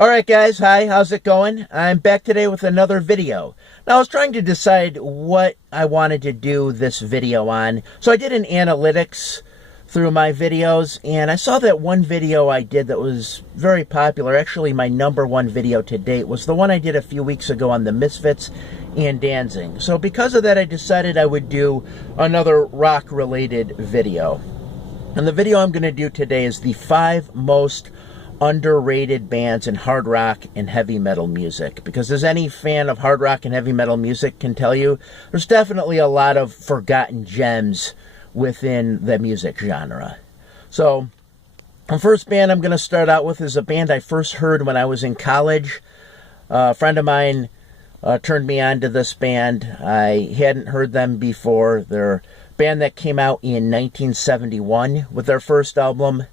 Alright guys, hi, how's it going? I'm back today with another video. Now I was trying to decide what I wanted to do this video on. So I did an analytics through my videos, and I saw that one video I did that was very popular. Actually, my #1 video to date was the one I did a few weeks ago on the Misfits and Danzig. So because of that, I decided I would do another rock-related video. And the video I'm going to do today is the 5 most underrated bands in hard rock and heavy metal music, because as any fan of hard rock and heavy metal music can tell you, there's definitely a lot of forgotten gems within the music genre. So the first band I'm going to start out with is a band I first heard when I was in college. A friend of mine turned me on to this band. I hadn't heard them before. They're a band that came out in 1971 with their first album.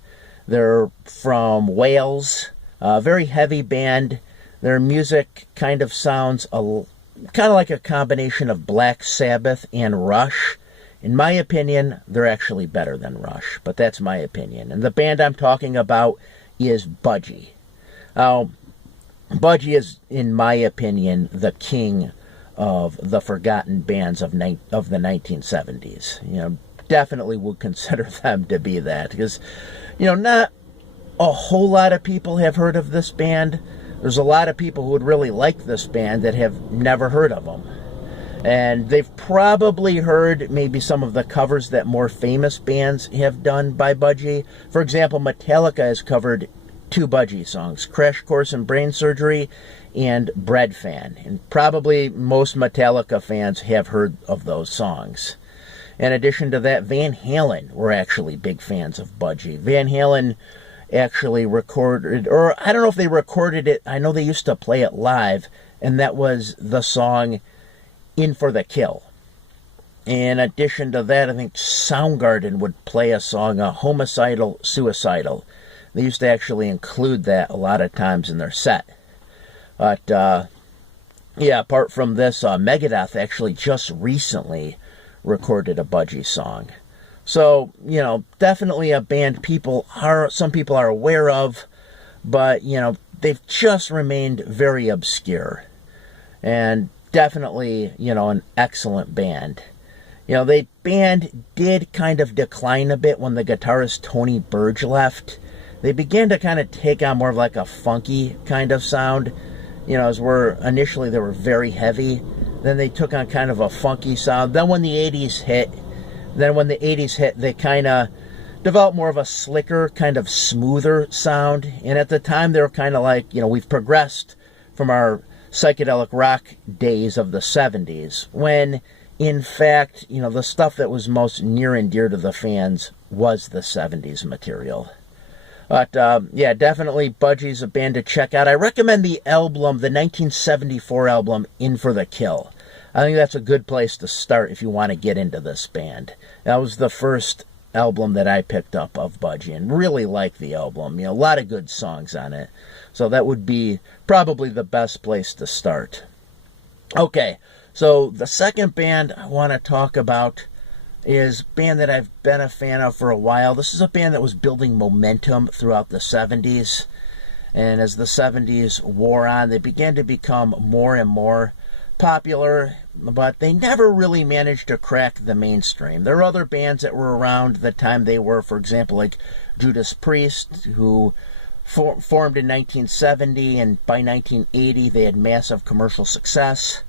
They're from Wales, a very heavy band. Their music kind of sounds kind of like a combination of Black Sabbath and Rush. In my opinion, they're actually better than Rush, but that's my opinion. And the band I'm talking about is Budgie. Now, Budgie is, in my opinion, the king of the forgotten bands of the 1970s. You know, definitely would consider them to be that, because not a whole lot of people have heard of this band. There's a lot of people who would really like this band that have never heard of them. And they've probably heard maybe some of the covers that more famous bands have done by Budgie. For example, Metallica has covered 2 Budgie songs, Crash Course in Brain Surgery and Bread Fan. And probably most Metallica fans have heard of those songs. In addition to that, Van Halen were actually big fans of Budgie. Van Halen actually recorded, or I don't know if they recorded it, I know they used to play it live, and that was the song In for the Kill. In addition to that, I think Soundgarden would play a song, Homicidal Suicidal. They used to actually include that a lot of times in their set. But, yeah, apart from this, Megadeth actually just recently recorded a Budgie song. So, definitely a band some people are aware of, but, they've just remained very obscure. And definitely, an excellent band. The band did kind of decline a bit when the guitarist Tony Burge left. They began to kind of take on more of like a funky kind of sound. Initially they were very heavy. Then they took on kind of a funky sound. Then when the 80s hit, they kind of developed more of a slicker, kind of smoother sound. And at the time, they were kind of like, we've progressed from our psychedelic rock days of the 70s, when, in fact, the stuff that was most near and dear to the fans was the 70s material. But, yeah, definitely Budgie's a band to check out. I recommend the album, the 1974 album, In for the Kill. I think that's a good place to start if you want to get into this band. That was the first album that I picked up of Budgie, and really liked the album. A lot of good songs on it. So that would be probably the best place to start. Okay, so the second band I want to talk about is a band that I've been a fan of for a while. This is a band that was building momentum throughout the 70s. And as the 70s wore on, they began to become more and more popular, but they never really managed to crack the mainstream. There are other bands that were around the time they were, for example, like Judas Priest, who formed in 1970, and by 1980 they had massive commercial success.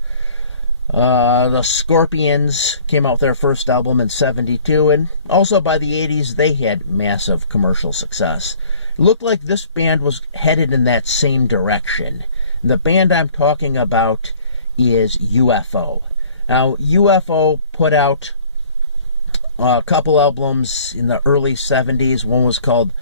The Scorpions came out with their first album in 72, and also by the 80s they had massive commercial success. It looked like this band was headed in that same direction. The band I'm talking about is UFO. Now, UFO put out a couple albums in the early 70s. One was called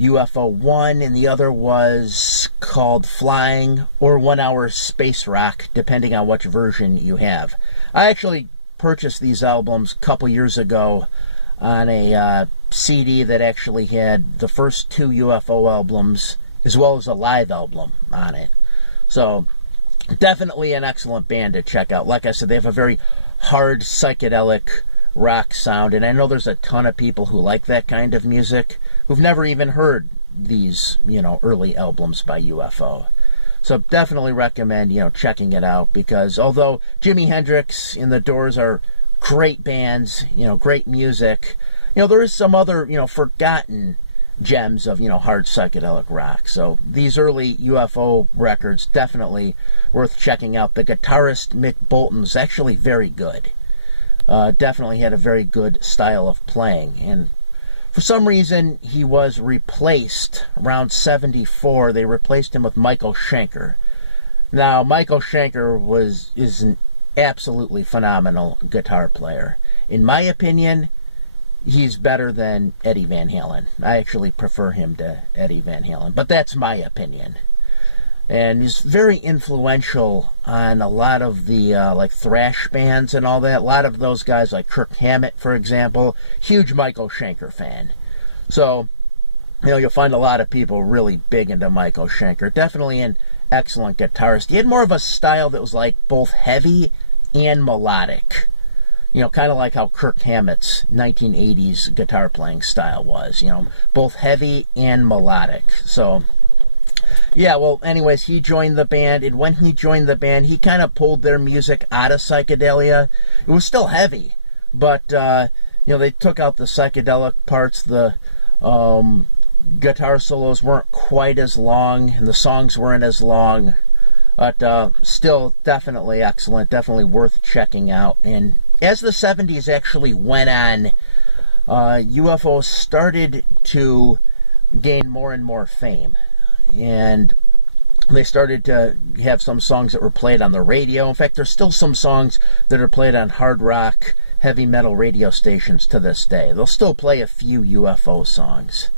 UFO 1, and the other was called Flying, or 1 Hour Space Rock, depending on which version you have. I actually purchased these albums a couple years ago on a CD that actually had the first 2 UFO albums, as well as a live album on it. So, definitely an excellent band to check out. Like I said, they have a very hard psychedelic rock sound, and I know there's a ton of people who like that kind of music who've never even heard these, early albums by UFO. So definitely recommend, checking it out, because although Jimi Hendrix and the Doors are great bands, great music, there is some other, forgotten gems of, hard psychedelic rock. So these early UFO records definitely worth checking out. The guitarist Mick Bolton's actually very good. Definitely had a very good style of playing. And for some reason, he was replaced around 74. They replaced him with Michael Schenker. Now, Michael Schenker is an absolutely phenomenal guitar player. In my opinion, he's better than Eddie Van Halen. I actually prefer him to Eddie Van Halen, but that's my opinion. And he's very influential on a lot of the like thrash bands and all that. A lot of those guys, like Kirk Hammett, for example, huge Michael Schenker fan. So, you'll find a lot of people really big into Michael Schenker. Definitely an excellent guitarist. He had more of a style that was like both heavy and melodic. Kind of like how Kirk Hammett's 1980s guitar playing style was. Both heavy and melodic. So, yeah, well, anyways, he joined the band, and when he joined the band, he kind of pulled their music out of psychedelia. It was still heavy, but, they took out the psychedelic parts. The guitar solos weren't quite as long, and the songs weren't as long, but still definitely excellent, definitely worth checking out. And as the 70s actually went on, UFO started to gain more and more fame. And they started to have some songs that were played on the radio. In fact, there's still some songs that are played on hard rock, heavy metal radio stations to this day. They'll still play a few UFO songs.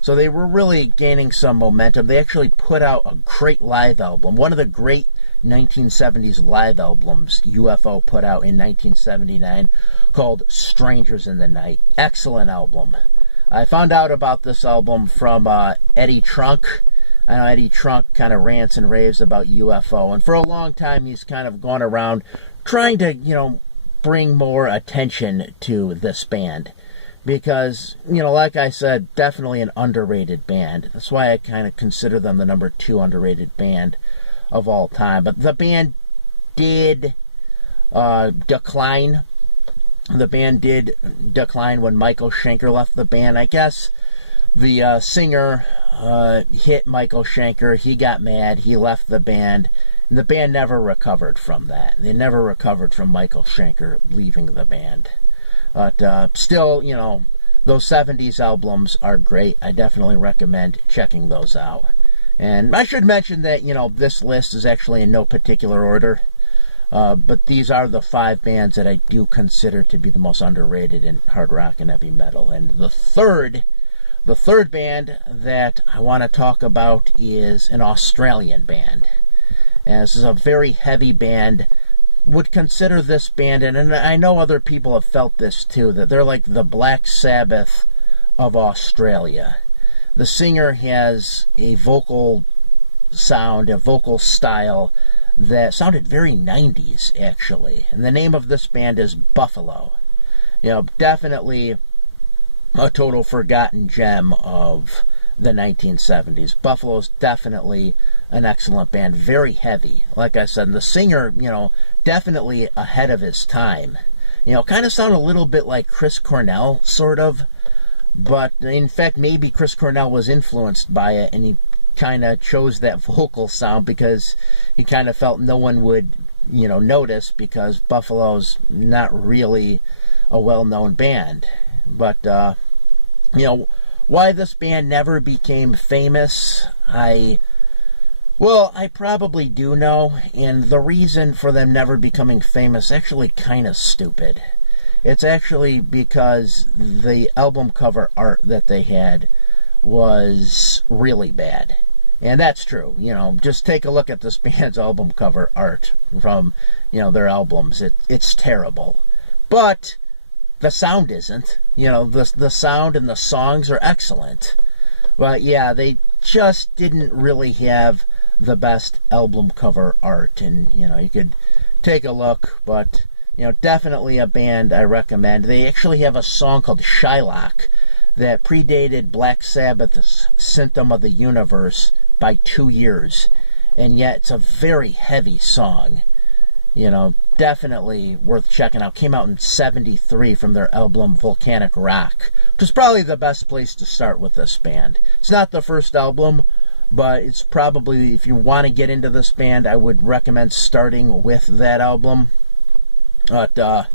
So they were really gaining some momentum. They actually put out a great live album. One of the great 1970s live albums UFO put out in 1979, called Strangers in the Night. Excellent album. I found out about this album from Eddie Trunk. I know Eddie Trunk kind of rants and raves about UFO, and for a long time he's kind of gone around trying to, bring more attention to this band, because, like I said, definitely an underrated band. That's why I kind of consider them the number 2 underrated band of all time. But the band did decline. The band did decline when Michael Schenker left the band. I guess the singer hit Michael Schenker. He got mad. He left the band. And the band never recovered from that. They never recovered from Michael Schenker leaving the band. But still, those 70s albums are great. I definitely recommend checking those out. And I should mention that, this list is actually in no particular order. But these are the 5 bands that I do consider to be the most underrated in hard rock and heavy metal. And the third band that I want to talk about is an Australian band. And this is a very heavy band. Would consider this band, and I know other people have felt this too, that they're like the Black Sabbath of Australia. The singer has a vocal sound, a vocal style that sounded very 90s, actually. And the name of this band is Buffalo. Definitely a total forgotten gem of the 1970s. Buffalo's definitely an excellent band, very heavy. Like I said, the singer, definitely ahead of his time. Kind of sound a little bit like Chris Cornell, sort of. But in fact, maybe Chris Cornell was influenced by it, and he kind of chose that vocal sound because he kind of felt no one would, notice, because Buffalo's not really a well-known band. But, why this band never became famous, I probably do know, and the reason for them never becoming famous is actually kind of stupid. It's actually because the album cover art that they had was really bad. And that's true. Just take a look at this band's album cover art from, their albums. It's terrible. But the sound isn't. The sound and the songs are excellent. But yeah, they just didn't really have the best album cover art. And, you could take a look, but, definitely a band I recommend. They actually have a song called Shylock that predated Black Sabbath's Symptom of the Universe by 2 years. And yet it's a very heavy song. You know, definitely worth checking out. Came out in '73 from their album Volcanic Rock, which is probably the best place to start with this band. It's not the first album, but it's probably, if you want to get into this band, I would recommend starting with that album. But,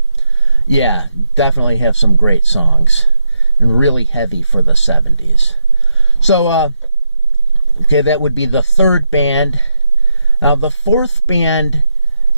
yeah, definitely have some great songs. And really heavy for the 70s. So, okay, that would be the third band. Now, the fourth band,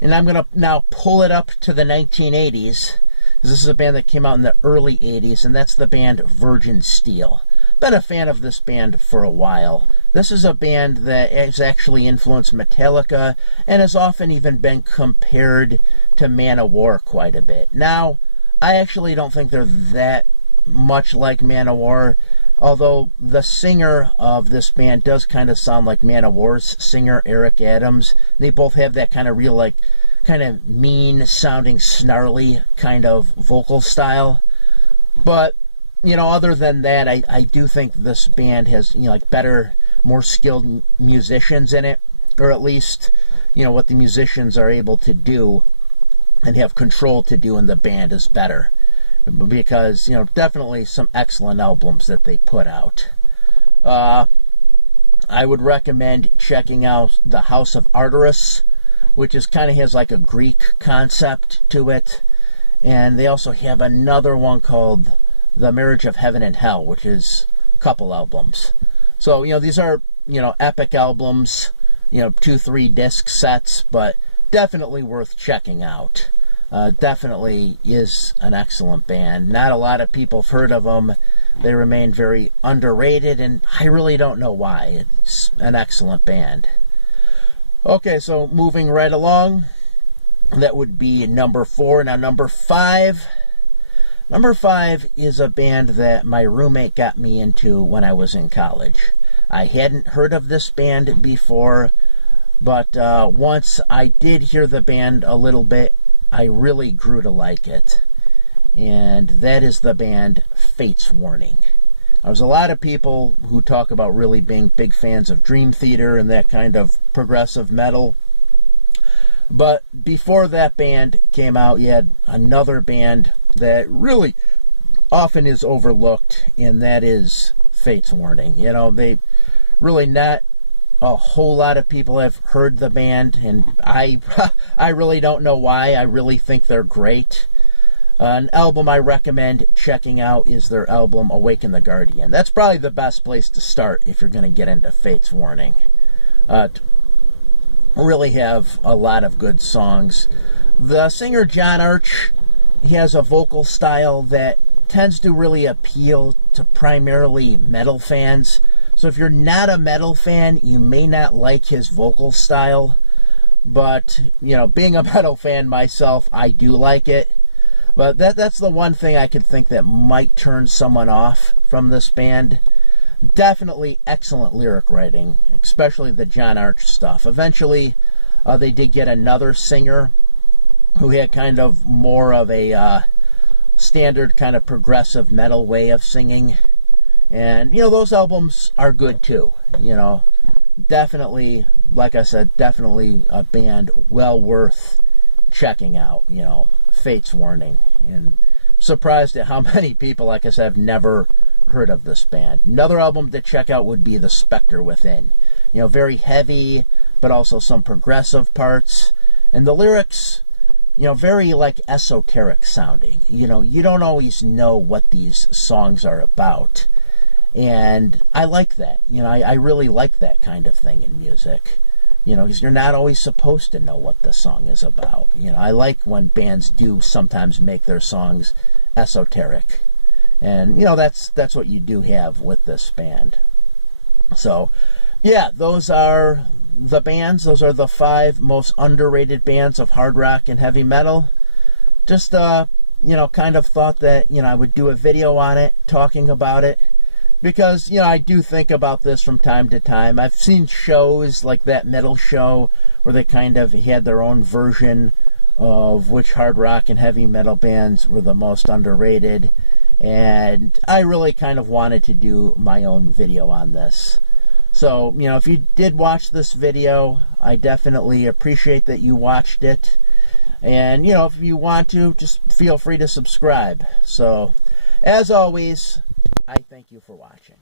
and I'm going to now pull it up to the 1980s. This is a band that came out in the early 80s, and that's the band Virgin Steel. Been a fan of this band for a while. This is a band that has actually influenced Metallica and has often even been compared to Manowar quite a bit. Now, I actually don't think they're that much like Manowar, although the singer of this band does kind of sound like Manowar's singer, Eric Adams. They both have that kind of real, like, kind of mean-sounding, snarly kind of vocal style. But, you know, other than that, I do think this band has, you know, like, better, more skilled musicians in it, or at least, you know, what the musicians are able to do and have control to do in the band is better. Because, you know, definitely some excellent albums that they put out. I would recommend checking out The House of Arteris, which is kind of has like a Greek concept to it. And they also have another one called The Marriage of Heaven and Hell, which is a couple albums. So, you know, these are, you know, epic albums, you know, 2-3 disc sets, but definitely worth checking out. Definitely is an excellent band. Not a lot of people have heard of them. They remain very underrated, and I really don't know why. It's an excellent band. Okay, so moving right along, that would be number 4. Now, number 5. Number 5 is a band that my roommate got me into when I was in college. I hadn't heard of this band before, but once I did hear the band a little bit, I really grew to like it. And that is the band Fate's Warning. There's a lot of people who talk about really being big fans of Dream Theater and that kind of progressive metal. But before that band came out, you had another band that really often is overlooked, and that is Fate's Warning. You know, they really not a whole lot of people have heard the band, and I really don't know why. I really think they're great. An album I recommend checking out is their album Awaken the Guardian. That's probably the best place to start if you're going to get into Fate's Warning. Really have a lot of good songs. The singer John Arch, he has a vocal style that tends to really appeal to primarily metal fans. So if you're not a metal fan, you may not like his vocal style. But, you know, being a metal fan myself, I do like it. But that's the one thing I could think that might turn someone off from this band. Definitely excellent lyric writing, especially the John Arch stuff. Eventually, they did get another singer who had kind of more of a standard kind of progressive metal way of singing. And, you know, those albums are good too. You know, definitely, like I said, definitely a band well worth checking out, you know, Fate's Warning. And surprised at how many people, like I said, have never heard of this band. Another album to check out would be The Spectre Within. You know, very heavy, but also some progressive parts. And the lyrics, you know, very like esoteric sounding. You know, you don't always know what these songs are about. And I like that. You know, I really like that kind of thing in music. You know, because you're not always supposed to know what the song is about. You know, I like when bands do sometimes make their songs esoteric. And, you know, that's what you do have with this band. So, yeah, those are the bands. Those are the 5 most underrated bands of hard rock and heavy metal. Just, you know, kind of thought that, you know, I would do a video on it, talking about it. Because, you know, I do think about this from time to time. I've seen shows like that metal show where they kind of had their own version of which hard rock and heavy metal bands were the most underrated. and I really kind of wanted to do my own video on this. So, you know, if you did watch this video, I definitely appreciate that you watched it. And, you know, if you want to, just feel free to subscribe. So, as always, I thank you for watching.